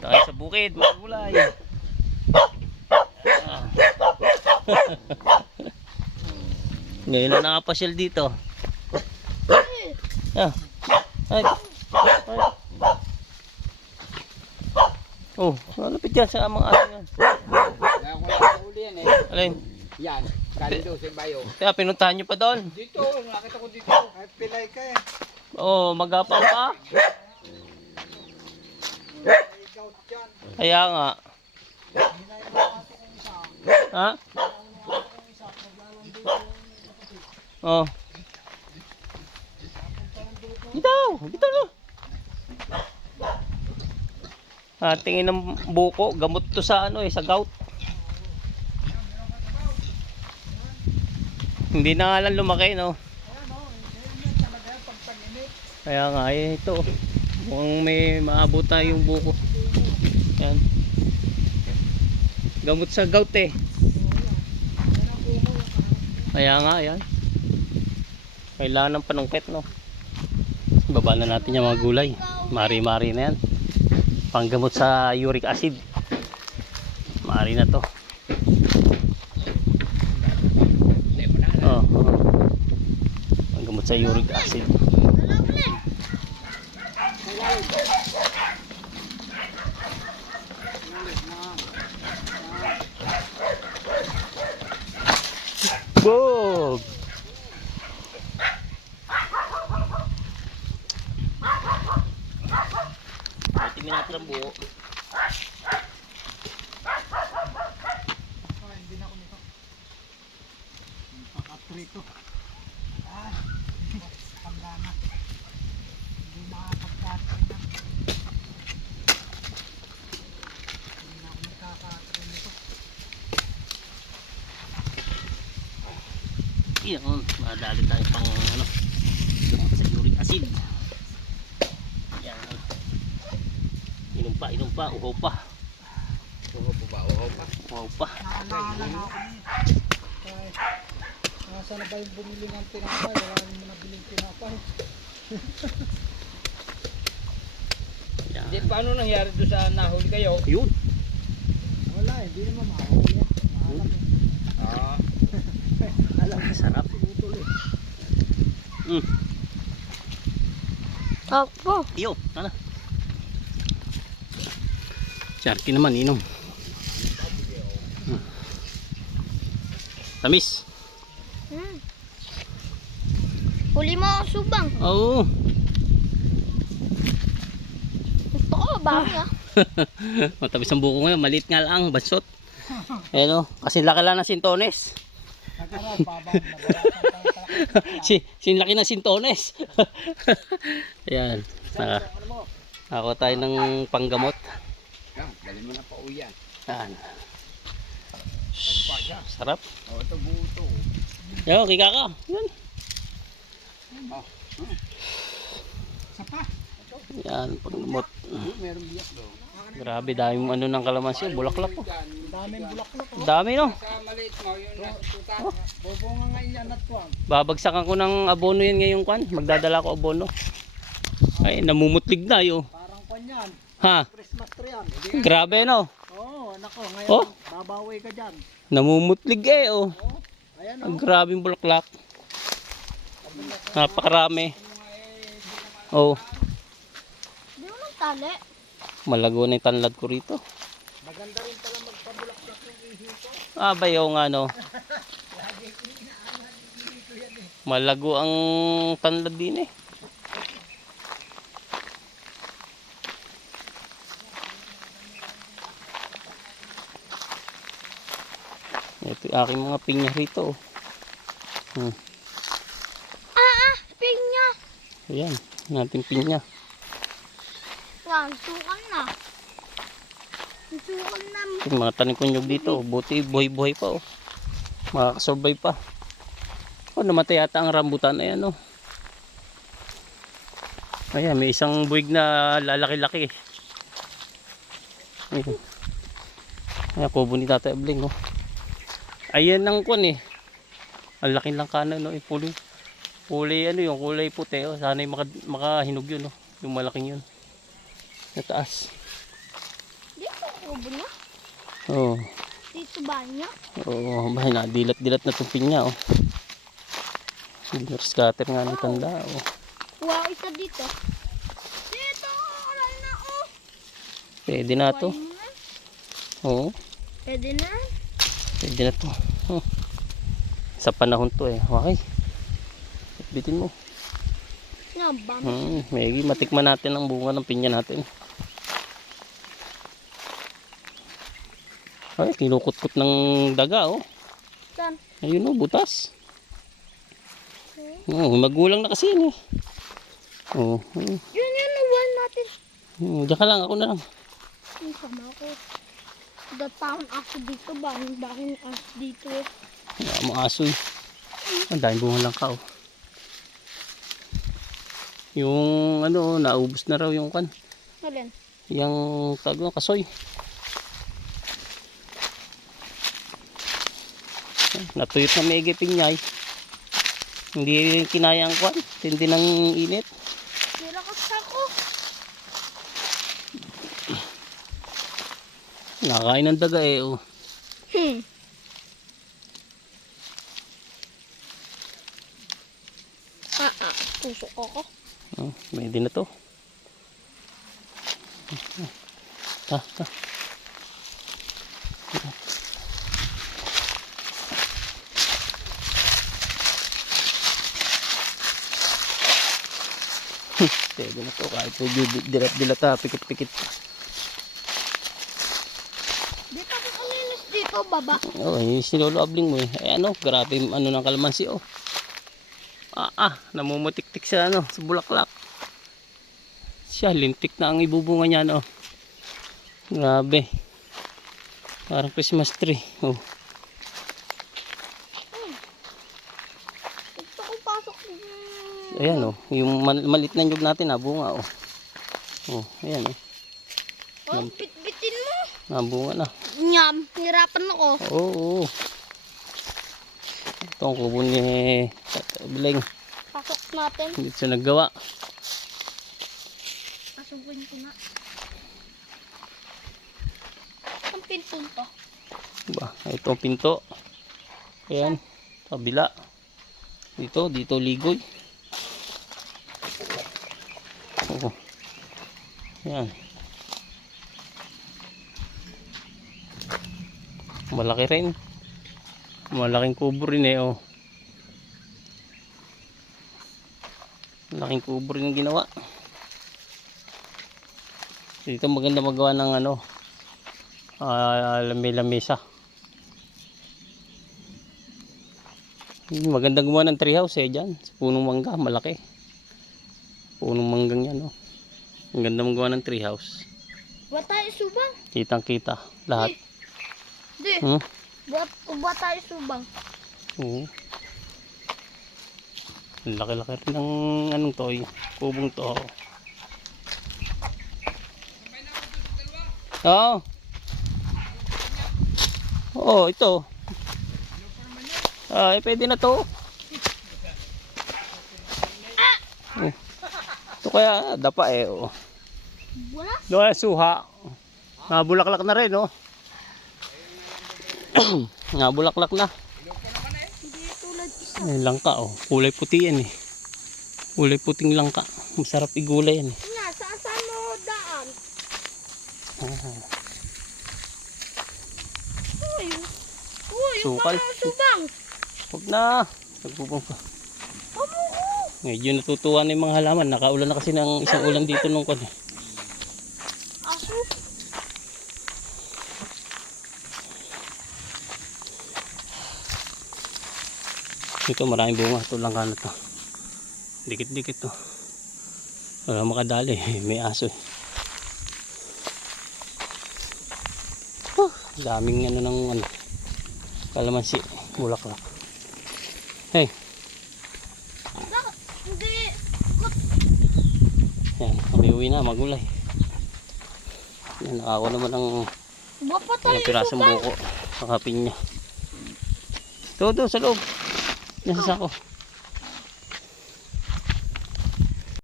Tayo sa bukid, mga gulay. Ah. Ngayon na nakapasyal dito. Ah. Ay. Ay. Oh, malapit yan sa mga aso yan. Kaya ko lang nahuli yan eh. Alin? Yan, galing doon sa bayo. Kaya pinuntahan nyo pa doon. Dito, nakita ko dito. Ay, pilay ka eh. Oh, magapaw pa. May gout dyan. Kaya nga. Ha? Oh. Bitaw, bitaw na. Tingin ng buko, gamot to sa ano eh, sa gout. Hindi na nga lang lumaki, no? Kaya nga, eh, ito. Mukhang may maabot na yung buko. Yan. Gamot sa gout eh. Kaya nga, yan. Kailangan ng panungkit, no? Baba na natin yung mga gulay. Mari-mari na yan. Panggamot sa uric acid. Mari na to. Oh, panggamot sa uric acid. Bog! Ito natin ang buo. Hindi na ako nito. Pakatrito. Ah, pagdana. Hindi makapagkatrin na. Hindi na ako magkakatrin nito. Yan, madali tayo pang ano, sa uric acid. Yan. Inom pa, uhaw pa. Uhaw pa ba? Uhaw pa? Uhaw pa. Naalala na ako niya. Kaya, nasa na ba yung bumili ng tinapay? Wala naman nabiling tinapay. Yan. Di, paano nangyari doon sa nahuli kayo? Yun. Wala, hindi naman mahuli. Maalam eh. Ah. Alam mo, Sarap. tuloy. Opo. Iyo, ano? Sharky naman, inom. Tamis. Huli mo ako subang. Oo. Gusto ko, bami ah. Matamis ang buko ngayon, maliit nga lang, bansot. Ayan o, kasi laki lang ng sintones. Sinlaki ng sintones. Ayan. Ako tayo ng panggamot. Dali mo na pa uyan. Ayan. Sarap. O, ito buo ito. Yo, kika ka. Yan. Sapa. Yan, panggamot. Meron biyak doon. Grabe, daming ano ng kalamansi. Bulaklak po. Daming bulaklak. Dami no. Sa maliit mo, yun na tuta. Bobonga nga yan at tuwang. Babagsakan ko ng abono yan ngayong kwan. Magdadala ko abono. Ay, namumutlig na yo. Parang kwan yan. Ha? Christmas tree yan. Grabe no. Oo, nako. Ngayon, Oh. babawi ka dyan. Namumutlig eh oh. Ayan o. Ang grabing bulaklak. Napakarami. Oh, Hindi mo nang tali. malago na yung tanlad ko rito. Maganda rin pala magpabulaklak yung ihi ko. Bayaw nga no. Malago ang tanlad din eh. Ito yung aking mga pinya rito. Pinya. Ayan, nating pinya. Yan, sukan na. Sukan na. Yung mga tanim ko nyug dito, buti buhay-buhay pa oh. Makakasurvive pa. Oh, namatay yata ang rambutan. Ayan oh. Ayan, may isang buwig na lalaki-laki eh. Ayan. Ayan, kubo ni Tatay Abling oh. Ayan ang kun eh. Ang laki lang kanan no, kulay ano yung kulay puti oh. Sana yung makahinog yun oh. Yung malaking yun. Sa taas. tubo niya? Oo. Dito ba niya? Oo, bahay na. Dilat-dilat na itong pinya, oh. Silver scatter nga ng tanda, oh. Wow, isa dito. Dito, aral na oh. Pwede na to. Buhayin mo na. Oo, Pwede na. pwede na to. Oh. Sa panahon to, eh. Okay. Bitin mo. Nabam. May matikman natin ang bunga ng pinya natin. Ay, kinukot-kot ng daga, oh. Saan? Ayun, oh, butas. Oh, magulang na kasi yun, eh. Oh, Yun, nawan natin. diyan ka lang, ako na lang. Ang sama ko. Datahon ako dito, bahin ako dito eh. Wala mo aso, eh. Ang daming bunga lang ka, oh. Yung, ano, naubos na raw yung kan. Alin? Yung tagong kasoy. Natuyot na may pinyay. Hindi rin kinaya ang kwan. Tindi ng init. Nilakas ako. Nakain ng daga, eh, oh. Tusok ako. Oh, may din na to. Ta. Pwede na to kahit dilat-dilat, pikit-pikit. Dito ako kalinis dito, baba. Oh, yung sinulobling mo, eh. Ay, ano, grabe yung ano ng kalamansi, oh. Namumutik-tik sa ano, sa bulaklak. Siya, lintik na ang ibubunga niya, no. Grabe. Parang Christmas tree, oh. Gusto ko pasok. Ayan, oh, yung maliit na nyug natin, bunga, oh. Oh, ayan, oh. Oh, bitbitin mo. Nabunga na. Nyam, hirapan ako. Oo. Ito ang kubo ni Bileng. Pasok natin. Dito siya naggawa. Pasukin ko na. Ang pinto to. Diba? Ito ang pinto. Ayan. Kabila. Dito ligoy. Oo. Ayan. Malaki rin. Malaking kubo rin, eh, oh. Malaking kubo rin yung ginawa. Dito maganda magawa ng ano, lamesa. Maganda gumawa ng treehouse, eh, dyan. Sa punong mangga, malaki. Punong manggang yan, oh. Ang ganda magawa ng treehouse. Buat tayo subang. Kitang kita lahat. Di. Buat tayo subang. Oo. Ang laki-laki rin ng anong to, kubong to. Oo. Oo, ito. Pwede na to. Ito kaya dapa, eh, oh. Wala. Doon suha. Nabulaklak na rin, oh. Nabulaklak na. Hindi tulad isa. Ay, langka, oh. Kulay puti yan, eh. Kulay puting langka. Masarap igulay yan, eh. Nga, saan mo daan? Uy, yung Sukal. parang subang. Huwag na. Nagpupong pa. Amuko. Medyo natutuwa na yung mga halaman. Nakaulan na kasi ng isang ulan dito nung kwan, eh. Aso. Ito maraming bunga. Ito lang na to. Dikit-dikit to. Wala makadali. May aso, eh. Daming ano ng ano, kalamansi, bulaklak. Hey. Hindi. Yan, kami uwi na, magulay. Yan, nakakuha naman ng Bapa tayo pirasong subang. buko. Pakapin niya. Ito, sa loob. Nasa sako.